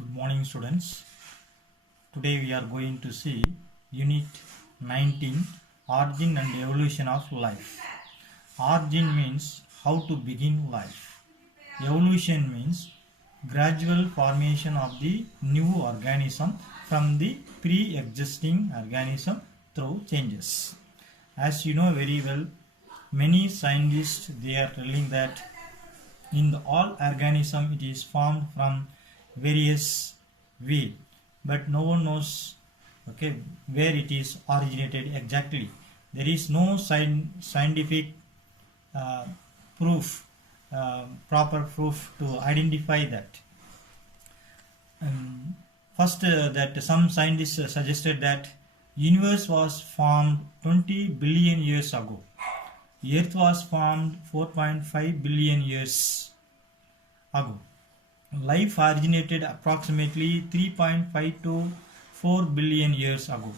Good morning, students. Today we are going to see Unit 19, Origin and Evolution of Life. Origin means how to begin life. Evolution means gradual formation of the new organism from the pre-existing organism through changes. As you know very well, many scientists they are telling that in all organism it is formed from various way, but no one knows where it is originated exactly. There is no scientific uh, proof, proper proof to identify that. First, that some scientists suggested that universe was formed 20 billion years ago. Earth was formed 4.5 billion years ago. Life originated approximately 3.5 to 4 billion years ago.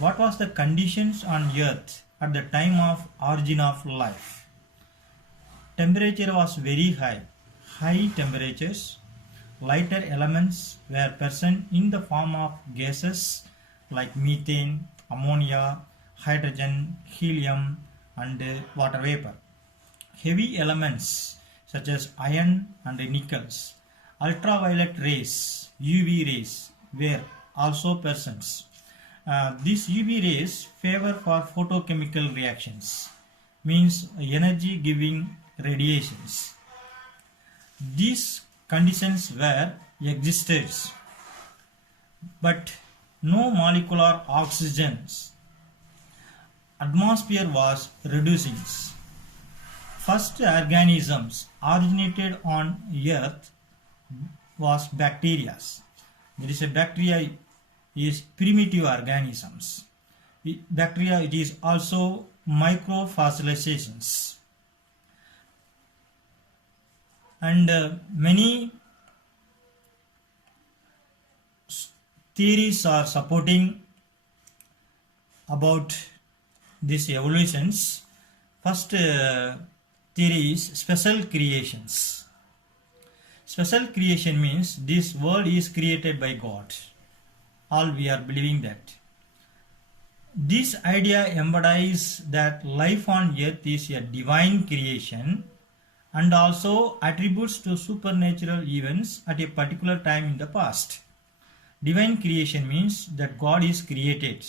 What was the conditions on Earth at the time of origin of life? Temperature was very high. High temperatures, lighter elements were present in the form of gases like methane, ammonia, hydrogen, helium, and water vapor. Heavy elements such as iron and nickels, ultraviolet rays, UV rays were also present. These UV rays favor for photochemical reactions, means energy giving radiations. These conditions were existed, but no molecular oxygens. Atmosphere was reducing. First organisms originated on Earth was bacteria. There is a bacteria is primitive organisms. Bacteria it is also microfossilizations. And many theories are supporting about these evolutions. First theory is special creations. Special creation means this world is created by God. All we are believing that. This idea embodies that life on earth is a divine creation and also attributes to supernatural events at a particular time in the past. Divine creation means that God is created.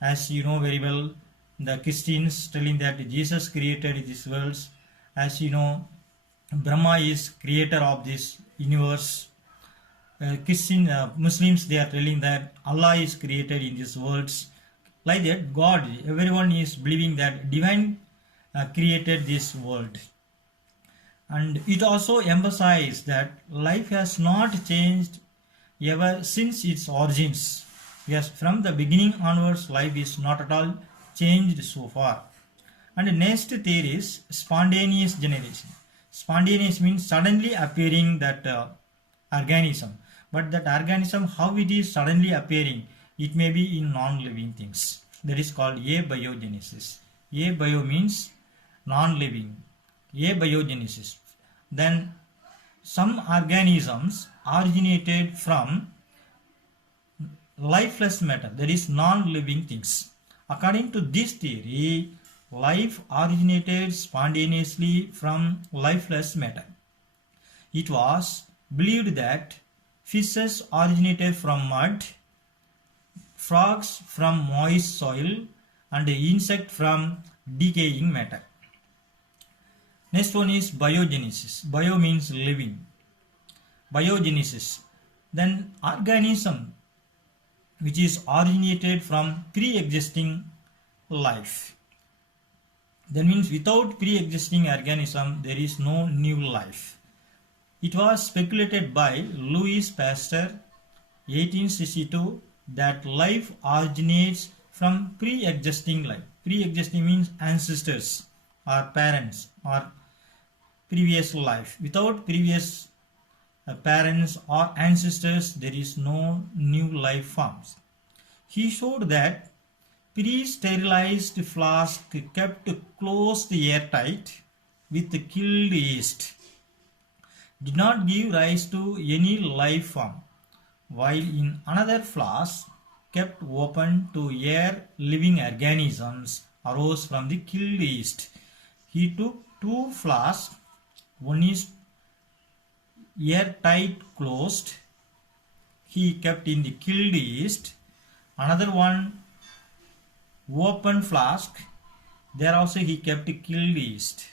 As you know very well, the Christians telling that Jesus created this world. As you know, Brahma is creator of this universe. Muslims they are telling that Allah is created in this world. Like that, God, everyone is believing that divine created this world. And it also emphasizes that life has not changed ever since its origins. Yes, from the beginning onwards, life is not at all changed so far. And the next theory is spontaneous generation. Spontaneous means suddenly appearing that organism. But that organism, how it is suddenly appearing, it may be in non-living things. That is called abiogenesis. Abio means non-living. Abiogenesis. Then some organisms originated from lifeless matter, that is non-living things. According to this theory, life originated spontaneously from lifeless matter. It was believed that fishes originated from mud, frogs from moist soil, and insects from decaying matter. Next one is biogenesis. Bio means living. Biogenesis. Then organism which is originated from pre-existing life. That means without pre-existing organism there is no new life. It was speculated by Louis Pasteur 1862 that life originates from pre-existing life. Pre-existing means ancestors or parents or previous life. Without previous parents or ancestors there is no new life forms. He showed that pre-sterilized flask kept closed airtight with killed yeast did not give rise to any life form, while in another flask kept open to air, living organisms arose from the killed yeast. He took two flasks, one is airtight closed, he kept in the killed yeast, another one open flask, there also he kept killed yeast.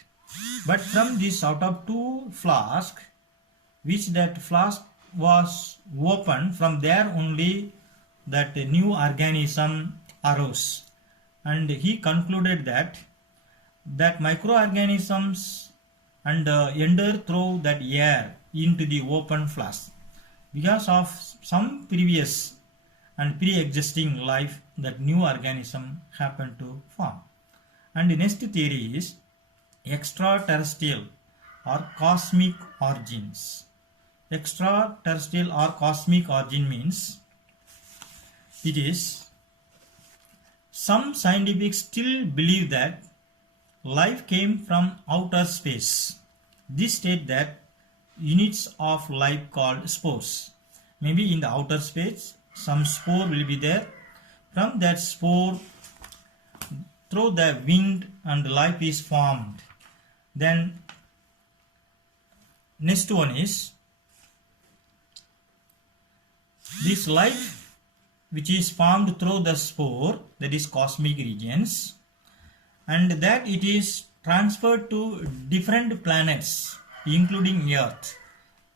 But from this, out of two flasks, which that flask was open, from there only that new organism arose. And he concluded that microorganisms and enter through that air into the open flask because of some previous and pre-existing life that new organism happened to form. And the next theory is extraterrestrial or cosmic origins. Extraterrestrial or cosmic origin means it is some scientists still believe that life came from outer space. This state that units of life called spores. Maybe in the outer space some spore will be there. From that spore through the wind and life is formed. Then next one is this life which is formed through the spore, that is cosmic regions, and that it is transferred to different planets including Earth,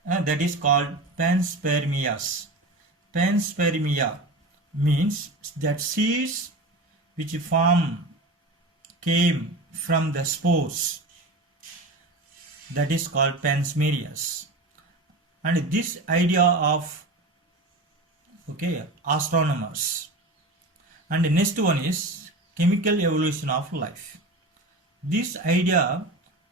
that is called panspermias. Panspermia means that seeds which came from the spores, that is called panspermias. And this idea of astronomers. And the next one is chemical evolution of life. This idea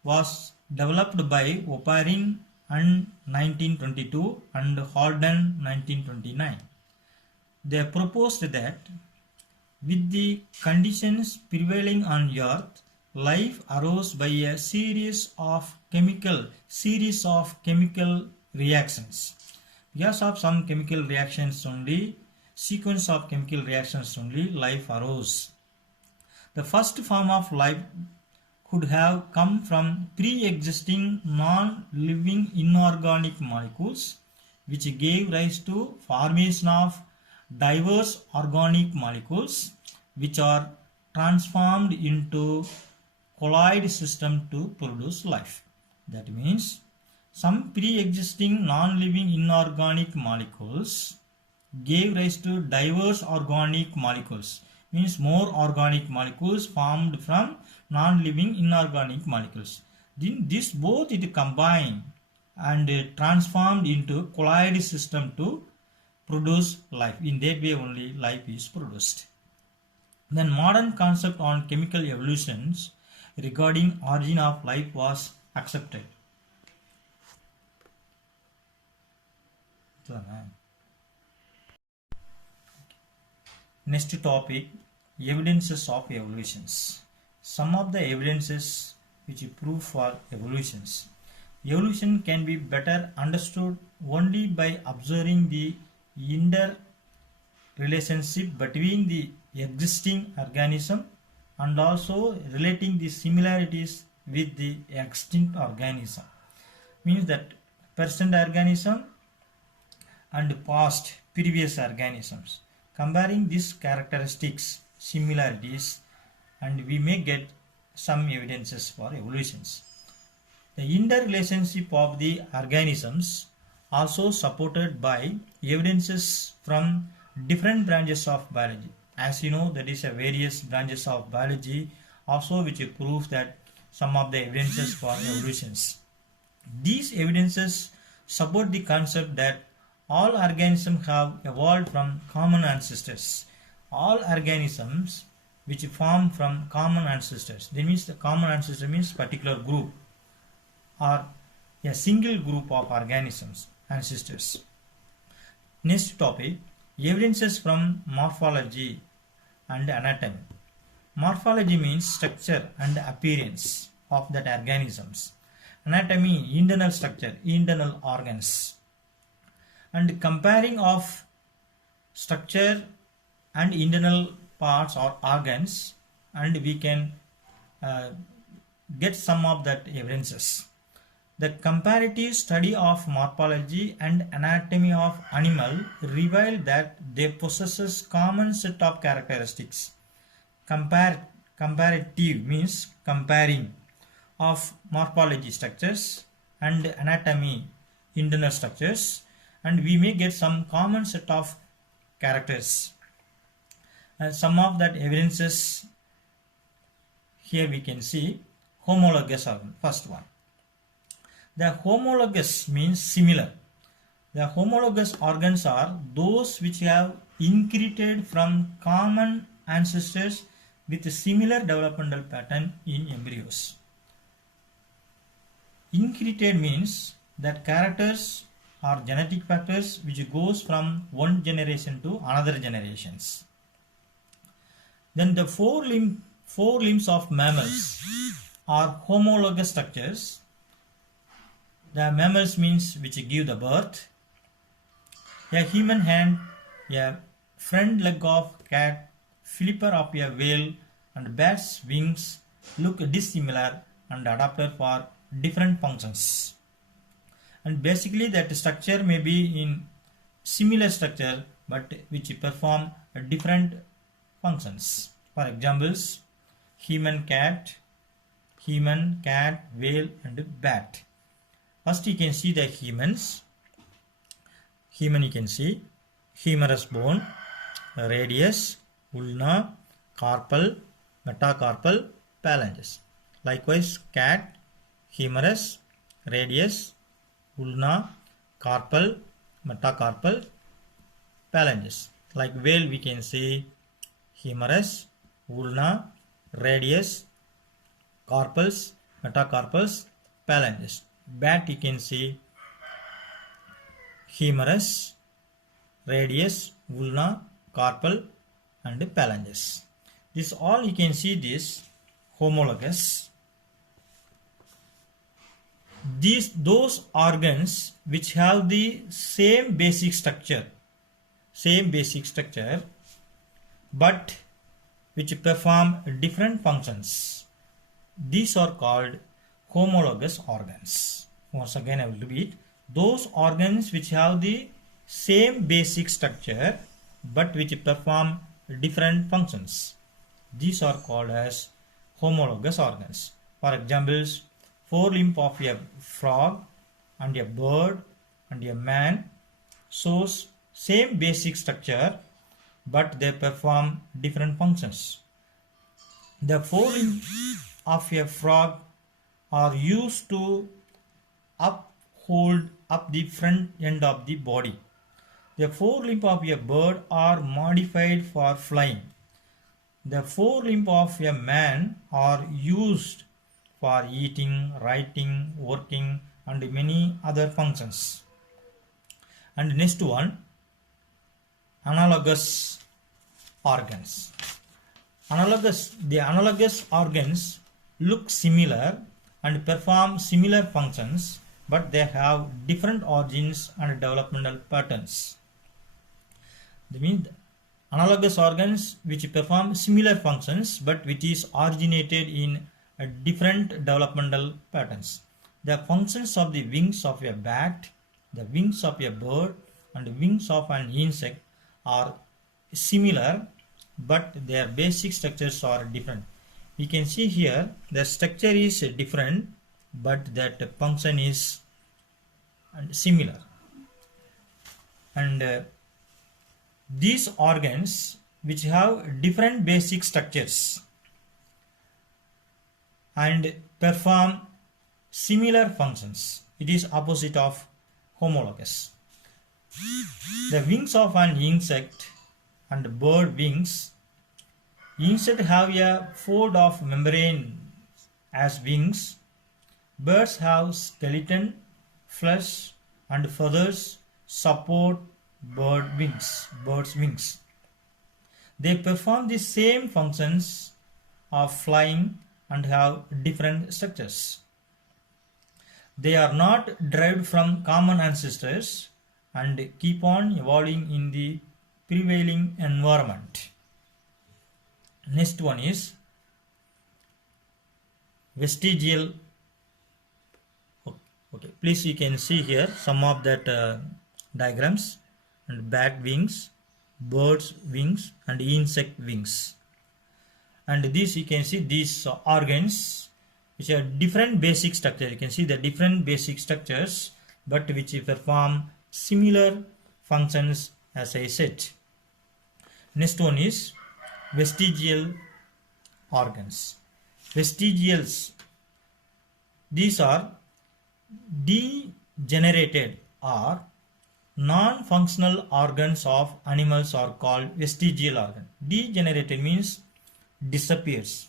was developed by Oparin in 1922 and Holden 1929. They proposed that with the conditions prevailing on Earth, life arose by a series of chemical reactions. Because of some chemical reactions only, sequence of chemical reactions only, life arose. The first form of life could have come from pre-existing non-living inorganic molecules, which gave rise to formation of diverse organic molecules, which are transformed into colloid system to produce life. That means some pre-existing non-living inorganic molecules gave rise to diverse organic molecules, means more organic molecules formed from non-living inorganic molecules. Then this both it combined and transformed into colloid system to produce life. In that way only life is produced. Then modern concept on chemical evolutions regarding origin of life was accepted. Next topic, evidences of evolutions. Some of the evidences which prove for evolutions. Evolution can be better understood only by observing the interrelationship between the existing organism and also relating the similarities with the extinct organism. Means that present organism and previous organisms. Comparing these characteristics, similarities, and we may get some evidences for evolutions. The interrelationship of the organisms also supported by evidences from different branches of biology. As you know, there is a various branches of biology also which proves that some of the evidences for evolutions. These evidences support the concept that all organisms have evolved from common ancestors. All organisms which form from common ancestors. That means the common ancestor means particular group or a single group of organisms, ancestors. Next topic, evidences from morphology and anatomy. Morphology means structure and appearance of that organisms, anatomy, internal structure, internal organs, and comparing of structure and internal parts or organs, and we can uh, get some of that evidences. The comparative study of morphology and anatomy of animal reveal that they possesses common set of characteristics. Comparative means comparing of morphology structures and anatomy internal structures, and we may get some common set of characters. Some of that evidences here we can see homologous organ. First one, the homologous means similar. The homologous organs are those which have inherited from common ancestors with a similar developmental pattern in embryos. Inherited means that characters are genetic factors which goes from one generation to another generations. Then the four limbs of mammals are homologous structures. The mammals means which give the birth. A human hand, a front leg of cat, flipper of a whale, and bat's wings look dissimilar and adapted for different functions. And basically that structure may be in similar structure but which perform different functions. For examples, human, cat, whale, and bat. First you can see the humans. Human you can see humerus bone, radius, ulna, carpal, metacarpal, phalanges. Likewise cat, humerus, radius, ulna, carpal, metacarpal, phalanges. Like whale we can see humerus, ulna, radius, carpals, metacarpals, phalanges. Bat you can see humerus, radius, ulna, carpal, and phalanges. This all you can see this homologous. Those organs which have the same basic structure, but which perform different functions, these are called homologous organs. Once again I will repeat, those organs which have the same basic structure but which perform different functions, these are called as homologous organs. For examples, forelimb of a frog and a bird and a man shows same basic structure but they perform different functions. The forelimb of a frog are used to hold up the front end of the body. The forelimb of a bird are modified for flying. The forelimb of a man are used for eating, writing, working, and many other functions. And next one, analogous organs. The analogous organs look similar and perform similar functions, but they have different origins and developmental patterns. That means analogous organs which perform similar functions but which is originated in different developmental patterns. The functions of the wings of a bat, the wings of a bird, and the wings of an insect are similar but their basic structures are different. We can see here the structure is different but that function is similar. And these organs which have different basic structures and perform similar functions, it is opposite of homologous. The wings of an insect and bird wings, insect have a fold of membrane as wings. Birds have skeleton, flesh, and feathers support bird's wings. They perform the same functions of flying and have different structures. They are not derived from common ancestors and keep on evolving in the prevailing environment. Next one is vestigial. Okay, please you can see here some of that diagrams, and bat wings, birds wings, and insect wings. And this you can see these organs which are different basic structure. You can see the different basic structures, but which perform similar functions as I said. Next one is vestigial organs. Vestigials, these are degenerated or non-functional organs of animals are called vestigial organ. Degenerated means disappears.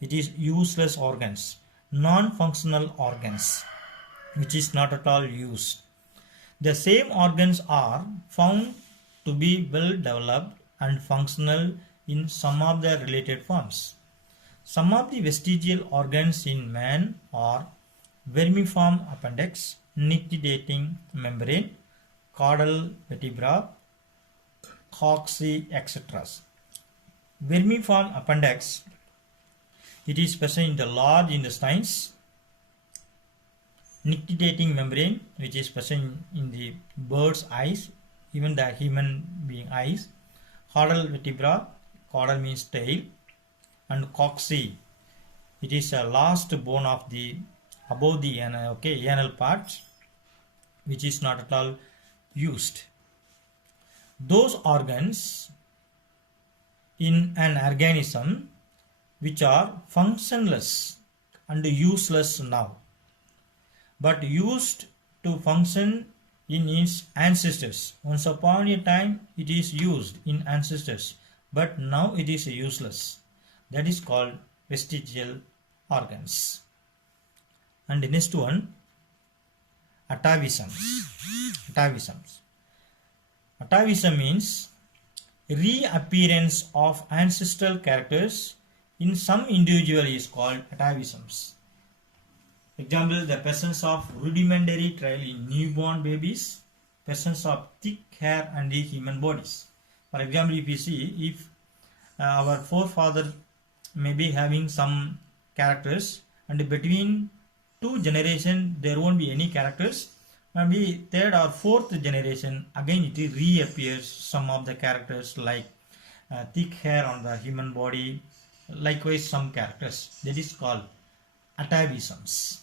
It is useless organs. Non-functional organs which is not at all used. The same organs are found to be well developed and functional in some of the related forms. Some of the vestigial organs in man are vermiform appendix, nictitating membrane, caudal vertebra, coccyx, etc. Vermiform appendix, it is present in the large intestines. Nictitating membrane, which is present in the bird's eyes, even the human being eyes. Caudal vertebra, caudal means tail, and coccyx, it is a last bone of the above the anal part, which is not at all used. Those organs in an organism which are functionless and useless now, but used to function in its ancestors. Once upon a time it is used in ancestors, but now it is useless. That is called vestigial organs. And the next one, atavisms. Atavism means reappearance of ancestral characters in some individual is called atavisms. Example, the presence of rudimentary trail in newborn babies, presence of thick hair on the human bodies. For example, if you see, if our forefather may be having some characters, and between two generations there won't be any characters, maybe third or fourth generation again it reappears some of the characters like thick hair on the human body, likewise some characters. That is called atavisms.